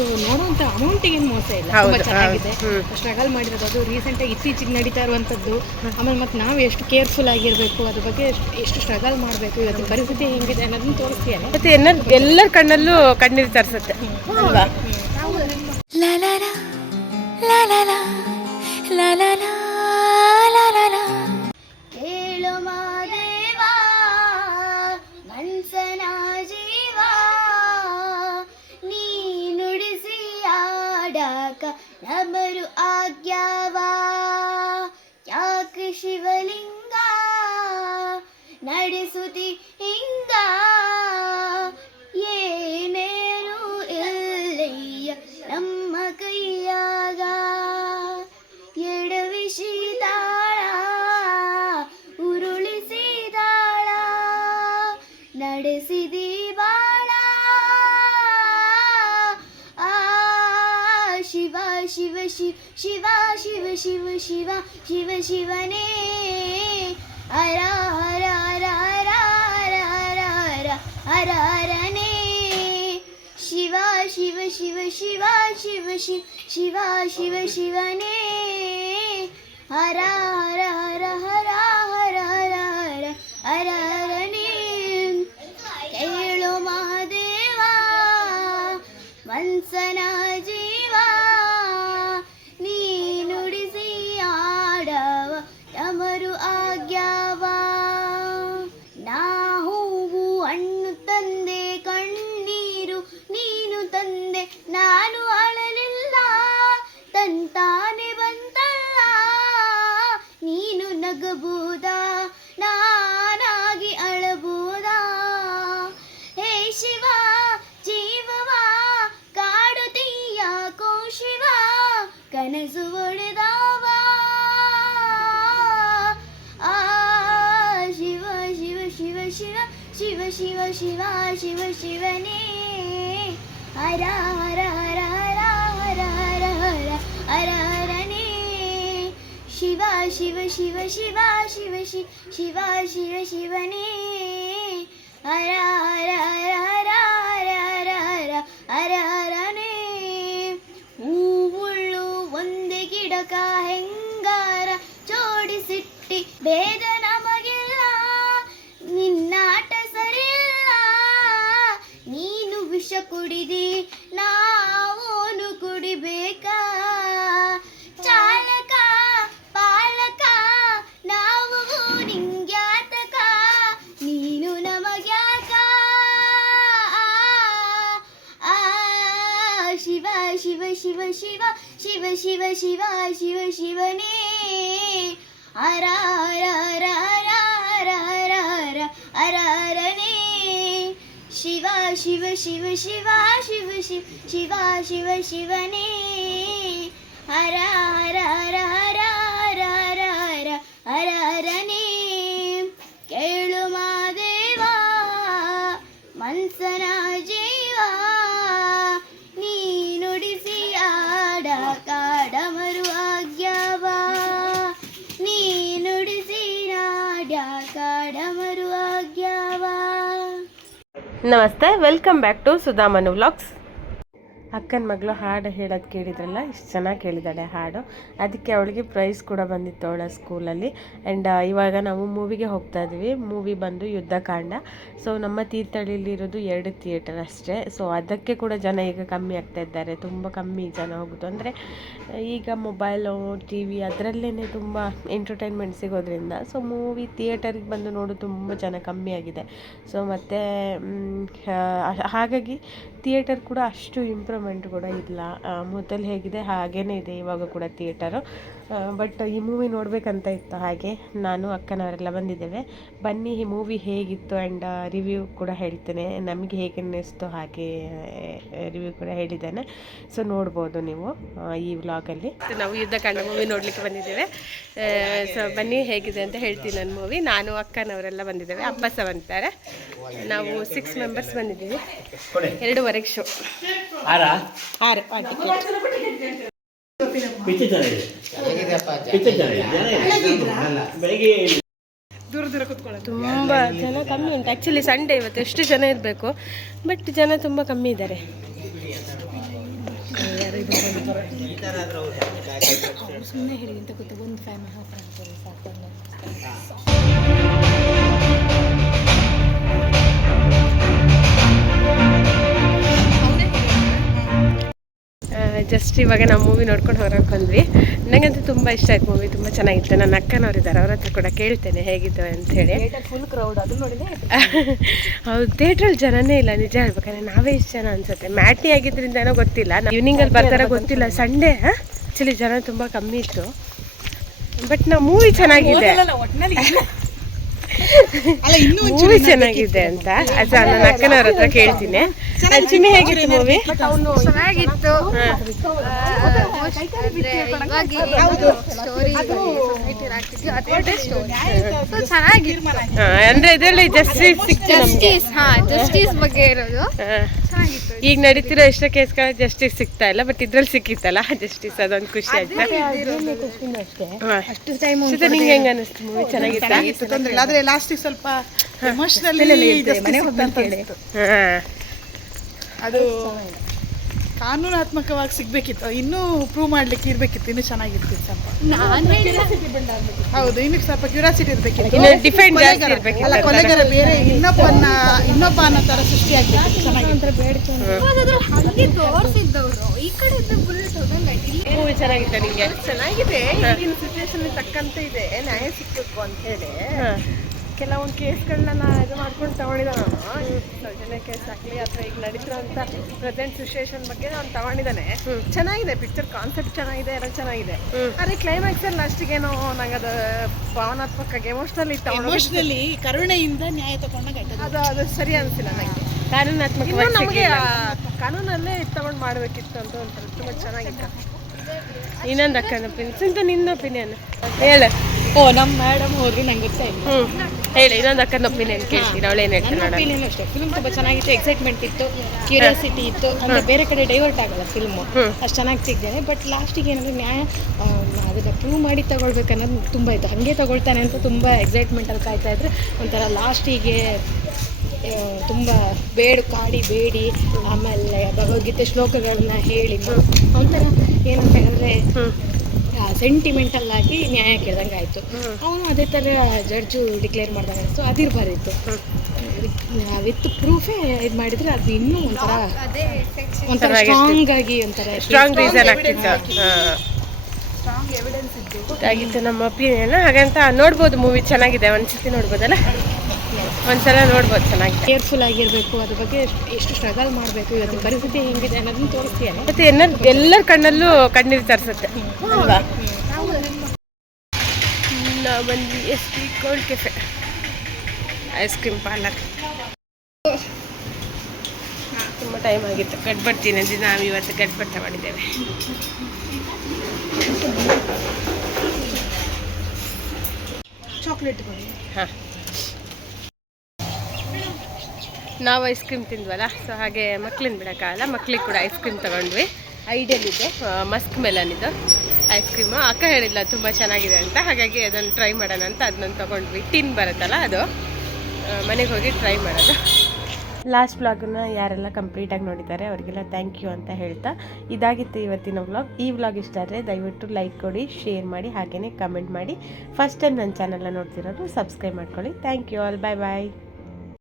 ನಾವು ಅಮೌಂಟ್ ಏನ್ ಮೋಸ ಇಲ್ಲ. ತುಂಬಾ ಚೆನ್ನಾಗಿದೆ. ಸ್ಟ್ರಗಲ್ ಮಾಡಿರೋದು. ಅದು ರೀಸೆಂಟ್ ಆಗಿ ಇತ್ತೀಚೆಗೆ ನಡೀತಾ ಇರುವಂತದ್ದು. ಆಮೇಲೆ ಮತ್ತೆ ನಾವು ಎಷ್ಟು ಕೇರ್ಫುಲ್ ಆಗಿರ್ಬೇಕು ಅದ್ರ ಬಗ್ಗೆ ಎಷ್ಟು- ಸ್ಟ್ರಗಲ್ ಮಾಡಬೇಕು ಇವತ್ತಿನ ಪರಿಸ್ಥಿತಿ ಹೆಂಗಿದೆ ಅನ್ನೋದನ್ನ ತೋರಿಸ್ತೀನಿ ಮತ್ತೆ ಎಲ್ಲ ಎಲ್ಲರ ಕಣ್ಣಲ್ಲೂ ಕಣ್ಣೀರು ತರಿಸುತ್ತೆ ಅಲ್ವಾ? ಆಜ್ಞಾವ ಯಾಕೆ ಶಿವಲಿಂಗ? ನಡೆಸುತ್ತಿ ശിവ ശിവ ശിവനേ ഹരാരനെ ശിവ ശിവ ശിവ ശിവ ശിവ ശിവ ശിവ ശിവ ശിവനേ ഹര ഹര ഹര ഹര ಶಿವ ಶಿವ ಶಿವ ಶಿವ ಶಿವನೇ ಹರ ಹರ ಹರ ಹರ ಹರ ಹರ ಹರ ಹರ ಹರನೇ ಶಿವ ಶಿವ ಶಿವ ಶಿವ ಶಿವ ಶಿವ ಶಿವ ಶಿವ ಶಿವನೇ ಹರ ಹರ ಹರ ಹರ ಹರ ಹರ ಹರ ಹರ ಹರನೇ ಹೂವುಳ್ಳು ಒಂದೇ ಗಿಡಕ ಹೆಂಗಾರ ಜೋಡಿಸಿಟ್ಟಿ ಭೇದ ശിവനേ അരാരനെ ശിവ ശിവ ശിവ ശിവ ശിവ ശിവ ശിവ ശിവ ശിവനേ അരാരാരാരാ నమస్తే welcome back to Sudhamanu vlogs. ಅಕ್ಕನ ಮಗಳು ಹಾಡು ಹೇಳೋದು ಕೇಳಿದ್ರಲ್ಲ, ಇಷ್ಟು ಚೆನ್ನಾಗಿ ಕೇಳಿದ್ದಾಳೆ ಹಾಡು. ಅದಕ್ಕೆ ಅವಳಿಗೆ ಪ್ರೈಸ್ ಕೂಡ ಬಂದಿತ್ತು ಅವಳ ಸ್ಕೂಲಲ್ಲಿ ಆ್ಯಂಡ್ ಇವಾಗ ನಾವು ಮೂವಿಗೆ ಹೋಗ್ತಾ ಇದ್ದೀವಿ ಮೂವಿ ಬಂದು ಯುದ್ಧಕಾಂಡ. ಸೊ ನಮ್ಮ ತೀರ್ಥಹಳ್ಳಿಲಿರೋದು ಎರಡು ಥಿಯೇಟರ್ ಅಷ್ಟೇ. ಸೊ ಅದಕ್ಕೆ ಕೂಡ ಜನ ಈಗ ಕಮ್ಮಿ ಆಗ್ತಾ ಇದ್ದಾರೆ. ತುಂಬ ಕಮ್ಮಿ ಜನ ಹೋಗೋದು. ಅಂದರೆ, ಈಗ ಮೊಬೈಲು ಟಿ ವಿ ಅದರಲ್ಲೇ ತುಂಬ ಎಂಟರ್ಟೈನ್ಮೆಂಟ್ ಸಿಗೋದ್ರಿಂದ ಸೊ ಮೂವಿ ಥಿಯೇಟರ್ಗೆ ಬಂದು ನೋಡು ತುಂಬ ಜನ ಕಮ್ಮಿ ಆಗಿದೆ. ಸೊ ಮತ್ತು ಹಾಗಾಗಿ ಥಿಯೇಟರ್ ಕೂಡ ಅಷ್ಟು ಇಂಪ್ರೂವ್ಮೆಂಟ್ ಕೂಡ ಇಲ್ಲ. ಮೊದಲು ಹೇಗಿದೆ? ಹಾಗೇ ಇದೆ ಇವಾಗ ಕೂಡ ಥಿಯೇಟರು ಬಟ್ ಈ ಮೂವಿ ನೋಡಬೇಕಂತ ಇತ್ತು ಹಾಗೆ. ನಾನು ಅಕ್ಕನವರೆಲ್ಲ ಬಂದಿದ್ದೇವೆ. ಬನ್ನಿ ಈ ಮೂವಿ ಹೇಗಿತ್ತು ಆ್ಯಂಡ್ ರಿವ್ಯೂ ಕೂಡ ಹೇಳ್ತೇನೆ. ನಮಗೆ ಹೇಗೆ ಅನ್ನಿಸ್ತು ಹಾಗೆ ರಿವ್ಯೂ ಕೂಡ ಹೇಳಿದ್ದೇನೆ. ಸೊ ನೋಡ್ಬೋದು ನೀವು ಈ ವ್ಲಾಗಲ್ಲಿ ನಾವು ಯುದ್ಧಕಾಂಡ ಮೂವಿ ನೋಡಲಿಕ್ಕೆ ಬಂದಿದ್ದೇವೆ. ಸೊ ಬನ್ನಿ ಹೇಗಿದೆ ಅಂತ ಹೇಳ್ತೀನಿ ನನ್ನ ಮೂವಿ ನಾನು ಅಕ್ಕನವರೆಲ್ಲ ಬಂದಿದ್ದೇವೆ. ಅಪ್ಪ ಸಹ ಬಂದಿದ್ದಾರೆ. ನಾವು ಸಿಕ್ಸ್ ಮೆಂಬರ್ಸ್ ಬಂದಿದ್ದೀವಿ. ಎರಡೂವರೆಗೆ ಶೋ ಆರು ಆರು. ಪಿಚ್ಚ ಚೆನ್ನಾಗಿದೆ. ಪಿಚ್ಚ ಚೆನ್ನಾಗಿದೆ. ಜನ ಇಲ್ಲ. ಬೆಳಿಗ್ಗೆ ದೂರ ದೂರ ಕೂತ್ಕೊಳ್ಳೋದು. ತುಂಬ ಜನ ಕಮ್ಮಿ ಉಂಟು. ಆ್ಯಕ್ಚುಲಿ ಸಂಡೇ ಇವತ್ತು ಎಷ್ಟು ಜನ ಇರಬೇಕು? ಬಟ್ ಜನ ತುಂಬ ಕಮ್ಮಿ ಇದ್ದಾರೆ. ಸುಮ್ಮನೆ ಹೇಳಿದೆ ಅಂತ ಗೊತ್ತಾ ಒಂದು ಫ್ಯಾಮಿಲಿ ಸಾಕು ಜಸ್ಟ್ ಇವಾಗ ನಾವು ಮೂವಿ ನೋಡ್ಕೊಂಡು ಹೊರಗೆ ಬಂದ್ವಿ. ನನಗಂತೂ ತುಂಬ ಇಷ್ಟ ಆಯ್ತು ಮೂವಿ ತುಂಬ ಚೆನ್ನಾಗಿತ್ತು. ನನ್ನ ಅಕ್ಕನವರಿದ್ದಾರೆ ಅವ್ರ ಹತ್ರ ಕೂಡ ಕೇಳ್ತೇನೆ ಹೇಗಿದ್ದು ಅಂತ ಹೇಳಿ. ಫುಲ್ ಕ್ರೌಡ್ ಅದು ನೋಡಿದೆ? ಹೌದು ಥಿಯೇಟ್ರಲ್ಲಿ ಜನನೇ ಇಲ್ಲ ನಿಜ ಹೇಳ್ಬೇಕಾದ್ರೆ ನಾವೇ ಇಷ್ಟು ಜನ ಅನ್ಸುತ್ತೆ. ಮ್ಯಾಟಿ ಆಗಿದ್ರಿಂದ ಏನೋ ಗೊತ್ತಿಲ್ಲ ಈವ್ನಿಂಗಲ್ಲಿ ಬರ್ತಾರ ಗೊತ್ತಿಲ್ಲ ಸಂಡೇ ಆ್ಯಕ್ಚುಲಿ ಜನ ತುಂಬ ಕಮ್ಮಿ ಇತ್ತು ಬಟ್ ನಾವು ಮೂವಿ ಚೆನ್ನಾಗಿದೆ. ಮೂವಿ ಚೆನ್ನಾಗಿದೆ ಅಂತ. ಅದು ನನ್ನ ಅಕ್ಕನವ್ರ ಹತ್ರ ಕೇಳ್ತೀನಿ. ಚಿಮ್ಮಿ ಹೇಗಿತ್ತು ಮೂವಿ ಚೆನ್ನಾಗಿತ್ತು. ಸ್ಟೋರಿ ಚೆನ್ನಾಗಿತ್ತು. ಅಂದ್ರೆ ಇದರಲ್ಲಿ ಜಸ್ಟಿಸ್ ಜಸ್ಟಿಸ್ ಹಾ ಜಸ್ಟಿಸ್ ಬಗ್ಗೆ ಇರೋದು. ಚೆನ್ನಾಗಿತ್ತು. ಈಗ ನಡೀತಿರೋ ಎಷ್ಟೋ ಕೇಸ್ಗಳ ಜಸ್ಟಿಸ್ ಸಿಗ್ತಾ ಇಲ್ಲ ಬಟ್ ಇದ್ರಲ್ಲಿ ಸಿಕ್ಕಿತ್ತಲ್ಲ ಜಸ್ಟಿಸ್ ಅದೊಂದು ಖುಷಿ ಆಯ್ತಾ. ಅಷ್ಟು ಟೈಮ್ ನಿಂಗೆ ಹೆಂಗ ಅನಿಸ್ತು ಮೂವಿ ಚೆನ್ನಾಗಿತ್ತು? ತೊಂದ್ರೆ ಇಲ್ಲ. ಆದ್ರೆ ಲಾಸ್ಟಿಗೆ ಸ್ವಲ್ಪ ಎಮೋಷನಲಿ ಮನೆ ಹೋಗ್ತಾ ಇದೆ ಹಾ. ಅದು ಕಾನೂನಾತ್ಮಕವಾಗಿ ಸಿಗ್ಬೇಕಿತ್ತು. ಇನ್ನೂ ಪ್ರೂವ್ ಮಾಡ್ಲಿಕ್ಕೆ ಇರ್ಬೇಕಿತ್ತು. ಇನ್ನೂ ಚೆನ್ನಾಗಿರ್ತಿತ್ತು ಸ್ವಲ್ಪ. ಹೌದು ಇನ್ನು ಸ್ವಲ್ಪ ಕ್ಯೂರಿಯಾಸಿಟಿ ಇರ್ಬೇಕಿತ್ತು. ಇನ್ನು defend ಜಾಸ್ತಿ ಕೊಲೆಗಾರ- ಇರ್ಬೇಕಿತ್ತು ಅಲ್ಲ ಕೊಲೆಗಾರ ಬೇರೆ ಇನ್ನೊಬ್ಬನ ಇನ್ನೊಬ್ಬ ಅನ್ನೋ ತರ ಸೃಷ್ಟಿ ಆಗ್ಬೇಕಿತ್ತು. ಚೆನ್ನಾಗಿತ್ತು. ಹಂಗೆ ತೋರಿಸಿದ್ದವರು. ಈ ಕಡೆ ಇದ್ದ ಬುಲೆಟ್ ಹೋದಂಗೆ ಇಲ್ಲಿ ಮೂವಿ ಚೆನ್ನಾಗಿತ್ತಾ ನಿಂಗೆ ಚೆನ್ನಾಗಿದೆ. ಸಿಚುವೇಶನ್ ತಕ್ಕಂತೆ ಇದೆ. ನ್ಯಾಯ ಸಿಕ್ಕಬೇಕು ಅಂತ ಹೇಳಿ. ಕೆಲವೊಂದು ಕೇಸ್ಗಳನ್ನ ಇದು ಮಾಡ್ಕೊಂಡು ತಗೊಂಡಿದ್ದಾನೆ ನಾನು ಸೌಜನ್ಯ ಕೇಸ್ ಆಗಲಿ ಅಥವಾ ಈಗ ನಡೀತಿರೋಂಥ ಪ್ರೆಸೆಂಟ್ ಸಿಚುಯೇಷನ್ ಬಗ್ಗೆ ನಾನು ತಗೊಂಡಿದ್ದಾನೆ. ಚೆನ್ನಾಗಿದೆ ಪಿಕ್ಚರ್ ಕಾನ್ಸೆಪ್ಟ್ ಚೆನ್ನಾಗಿದೆ ಎಲ್ಲ ಚೆನ್ನಾಗಿದೆ. ಆದರೆ ಕ್ಲೈಮ್ಯಾಕ್ಸ್ ಅಲ್ಲಿ ಅಷ್ಟಿಗೇನು ನಂಗೆ ಅದು ಭಾವನಾತ್ಮಕ ಎಮೋಷನಲಿ ಎಮೋಷನಲಿ ಕರುಣೆಯಿಂದ ನ್ಯಾಯ ತಗೊಂಡಾಗ ಅದು ಅದು ಸರಿ ಅನಿಸಿಲ್ಲ ನನಗೆ ಕಾನೂನಾತ್ಮಕ ನಮಗೆ ಕಾನೂನಲ್ಲೇ ತಗೊಂಡು ಮಾಡಬೇಕಿತ್ತು ಅಂತ ಒಂಥರ ತುಂಬ ಚೆನ್ನಾಗಿತ್ತು. ಇನ್ನೊಂದು ಅಕ್ಕನ ಒಪಿನಿಯನ್ ಸಿಂತ ನಿನ್ನ ಒಪಿನಿಯನ್ ಹೇಳು. ಓ ನಮ್ಮ ಮೇಡಮ್ ಹೋದ್ರು ನಂಗೆ ಗೊತ್ತಾಯಿಲ್ಲ ಹ್ಞೂ ಹೇಳಿ ಇನ್ನೊಂದು ಅಕ್ಕನ ಒಪಿನಿಯನ್ ಕೇಳ್ತೀನಿ ಏನು ಹೇಳ್ತಾಳೆ ನನ್ನ ನೋಡೋಣ ಒಪಿನಿಯನ್ ಅಷ್ಟೇ. ಫಿಲ್ಮ್ ತುಂಬ ಚೆನ್ನಾಗಿತ್ತು ಎಕ್ಸೈಟ್ಮೆಂಟ್ ಇತ್ತು ಕ್ಯೂರಿಯಾಸಿಟಿ ಇತ್ತು. ಅಂದರೆ ಬೇರೆ ಕಡೆ ಡೈವರ್ಟ್ ಆಗಲ್ಲ ಫಿಲ್ಮು ಅಷ್ಟು ಚೆನ್ನಾಗಿ ಸಿಗ್ದೇನೆ ಬಟ್ ಲಾಸ್ಟಿಗೆ ಏನಂದ್ರೆ ನ್ಯಾಯ ಆ, ಅದನ್ನ ಪ್ರೂವ್ ಮಾಡಿ ತಗೊಳ್ಬೇಕನ್ನೋದು ತುಂಬ ಇತ್ತು. ಹಾಗೆ ತಗೊಳ್ತಾನೆ ಅಂತ ತುಂಬ ಎಕ್ಸೈಟ್ಮೆಂಟಲ್ಲಿ ಕಾಯ್ತಾ ಇದ್ರೆ. ಒಂಥರ ಲಾಸ್ಟಿಗೆ ತುಂಬ ಬೇಡ್ ಕಾಡಿ ಬೇಡಿ ಆಮೇಲೆ ಭಗವದ್ಗೀತೆ ಶ್ಲೋಕಗಳನ್ನ ಹೇಳಿ. ಒಂಥರ ಏನಂತ ಹೇಳಿದ್ರೆ ಸೆಂಟಿಮೆಂಟಲ್ ಆಗಿ ನ್ಯಾಯ ಕೇಳ್ದಂಗೆ ಆಯಿತು ಅವನು ಅದೇ ಥರ ಜಡ್ಜು ಡಿಕ್ಲೇರ್ ಮಾಡ್ದಂಗೆ ಸೊ ಅದಿರಬಾರಿತ್ತು. ವಿತ್ ಪ್ರೂಫೇ ಇದು ಮಾಡಿದ್ರೆ ಅದು ಇನ್ನೂ ಒಂಥರ ಅದೇ ಒಂಥರ. ಸ್ಟ್ರಾಂಗ್ ಆಗಿ ಒಂಥರ ಸ್ಟ್ರಾಂಗ್ ರೀಸನ್ ಆಗ್ತಿತ್ತು. ಆಗಿತ್ತು ನಮ್ಮ ಒಪಿನಿಯನ್ ಹಾಗಂತ ನೋಡ್ಬೋದು ಮೂವಿ ಚೆನ್ನಾಗಿದೆ. ಒಂದ್ಸತಿ ನೋಡ್ಬೋದಲ್ಲ? ಒಂದ್ಸಲ ನೋಡ್ಬೋದು ಚೆನ್ನಾಗಿ ಕೇರ್ಫುಲ್ ಆಗಿರಬೇಕು ಅದ್ರ ಬಗ್ಗೆ ಎಷ್ಟು- ಎಷ್ಟು ಸ್ಟ್ರಗಲ್ ಮಾಡಬೇಕು ಇವತ್ತಿನ ಪರಿಸ್ಥಿತಿ ಹೆಂಗಿದೆ ಅನ್ನೋದನ್ನ ತೋರಿಸ್ತೀಯ? ಮತ್ತೆ ಎಲ್ಲರ ಎಲ್ಲರ ಕಣ್ಣಲ್ಲೂ ಕಣ್ಣೀರು ತರಿಸುತ್ತೆ ಅಲ್ವಾ? ನಾವು ಬಂದ್ವಿ S P cold cafe ice cream parlour ತುಂಬ ಟೈಮ್ ಆಗಿತ್ತು ಗಡ್ಬಡ್ ತಿನ್ನೋದು ನಾವು ಇವತ್ತು ಗಡ್ಬಡ್ ತಗೊಂಡಿದ್ದೇವೆ ಚಾಕ್ಲೇಟ್ ಹಾಂ ನಾವು ಐಸ್ ಕ್ರೀಮ್ ತಿಂದ್ವಲ್ಲ ಸೊ ಹಾಗೆ ಮಕ್ಳಿನ ಬಿಡೋಕ್ಕಾಗಲ್ಲ ಮಕ್ಳಿಗೆ ಕೂಡ ಐಸ್ ಕ್ರೀಮ್ ತೊಗೊಂಡ್ವಿ. ಇದೆ. ಮಸ್ಕ್ ಮೆಲನಿದು ಐಸ್ ಕ್ರೀಮು. ಅಕ್ಕ ಹೇಳಿಲ್ಲ ತುಂಬ ಚೆನ್ನಾಗಿದೆ ಅಂತ. ಹಾಗಾಗಿ ಅದನ್ನು ಟ್ರೈ ಮಾಡೋಣ ಅಂತ. ಅದನ್ನ ತೊಗೊಂಡ್ವಿ. ಟಿನ್ ಬರುತ್ತಲ್ಲ ಅದು. ಮನೆಗೆ ಹೋಗಿ ಟ್ರೈ ಮಾಡೋದು. ಲಾಸ್ಟ್ ವ್ಲಾಗನ್ನ ಯಾರೆಲ್ಲ ಕಂಪ್ಲೀಟಾಗಿ ನೋಡಿದ್ದಾರೆ, ಅವರಿಗೆಲ್ಲ ಥ್ಯಾಂಕ್ ಯು ಅಂತ ಹೇಳ್ತಾ ಇದಾಗಿತ್ತು ಇವತ್ತಿನ ವ್ಲಾಗ್ ಈ ವ್ಲಾಗ್ ಇಷ್ಟ ಆದರೆ ದಯವಿಟ್ಟು ಲೈಕ್ ಕೊಡಿ ಶೇರ್ ಮಾಡಿ ಹಾಗೆಯೇ ಕಮೆಂಟ್ ಮಾಡಿ. ಫಸ್ಟ್ ಟೈಮ್ ನನ್ನ ಚಾನಲ್ನ ನೋಡ್ತಿರೋದು ಸಬ್ಸ್ಕ್ರೈಬ್ ಮಾಡ್ಕೊಳ್ಳಿ. Thank you all bye bye